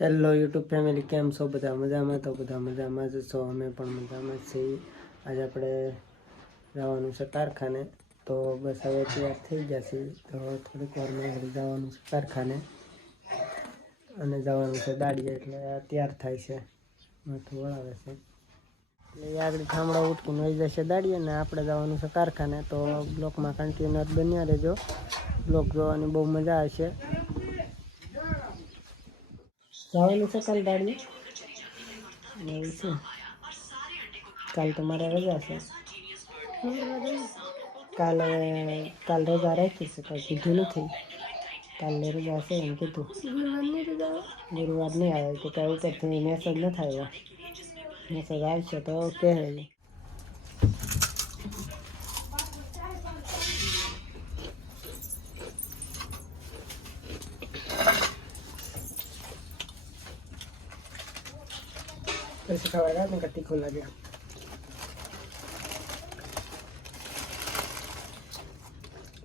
Hello YouTube family કેમ છો? બધા મજામાં? તો બધા મજામાં જ છો. અમે પણ મજામાં જ છીએ. આજે આપણે જવાનું છે કારખાને. તો બસ હવે તૈયાર થઈ ગયા છે તો થોડીક વારમાં આપણે જવાનું છે કારખાને. અને જવાનું છે દાડીએ, એટલે તૈયાર થાય છે. માથું વળાવે છે. એટલે આગળ ઠામડા ઉઠકીને વહી જશે દાડીએ ને આપણે જવાનું છે કારખાને. તો બ્લોકમાં કન્ટિન્યુઅર બન્યા રહેજો. બ્લોક જોવાની બહુ મજા આવશે. જવાનું છે કાલ દાડીએ એવું છે. કાલ તમારે રજા છે. કાલ કાલ રજા રાખી છે કાંઈ કીધું નથી. કાલે રજા છે એમ કીધું. ગુરુવાર નહીં આવે, તો કાંઈ ઉપરથી મેસેજ નથી આવ્યો. મેસેજ આવશે તો કહે. પછી ખાવા રાત ને તીખું લાગે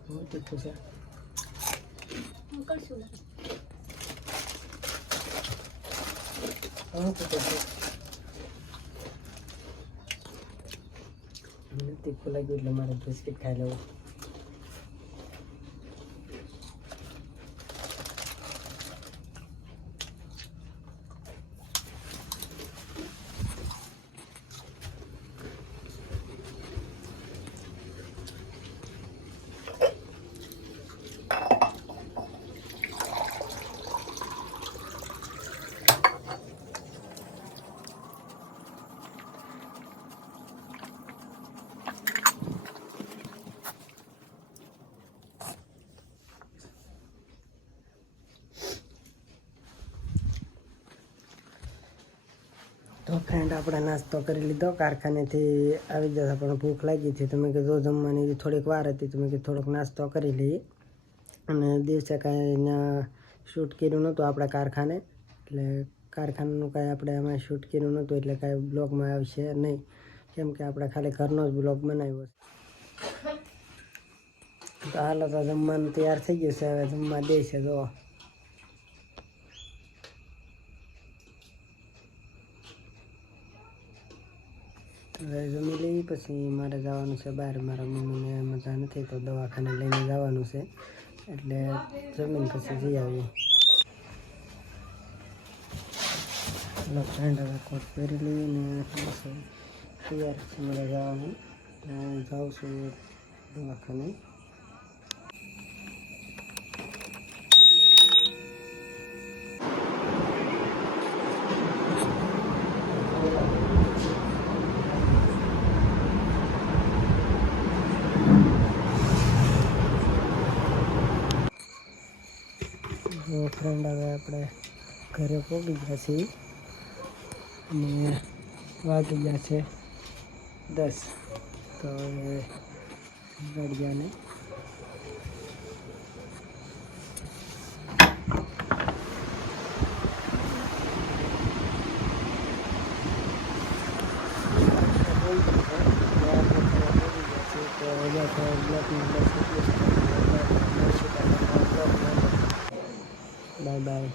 બહુ તીખું છે અમુક તીખું છે મને તીખું તો ફ્રેન્ડ આપણે નાસ્તો કરી લીધો, કારખાનેથી આવી જતા પણ ભૂખ લાગી હતી. તમે કીધું જમવાની થોડીક વાર હતી તમે કીધું, થોડોક નાસ્તો કરી લઈએ. અને દિવસે કાંઈ અહીંયા શૂટ કર્યું નહોતું આપણે કારખાને. એટલે કારખાનાનું કાંઈ આપણે એમાં શૂટ કર્યું નહોતું, એટલે કાંઈ બ્લોગમાં આવશે નહીં. કેમ કે આપણે ખાલી ઘરનો જ બ્લોગ બનાવ્યો તો હાલો તો જમવાનું તૈયાર થઈ ગયું છે. હવે જમવા દે છે જો જમી લઈ પછી મારે જવાનું છે બહાર. મારા મમ્મીને મજા નથી તો દવાખાને લઈને જવાનું છે. એટલે જમીન પછી જઈ આવીએ. ચલો ફ્રેન્ડ હવે કોટ પહેરી લઈએ ને તૈયાર છે મારે જવાનું. હું જાઉં છું દવાખાને. તો ફ્રેન્ડ હવે આપણે ઘરે પહોંચી ગયા છીએ. અને વાગી ગયા છે દસ. તો હવે ગાડિયાને Thank you. about him.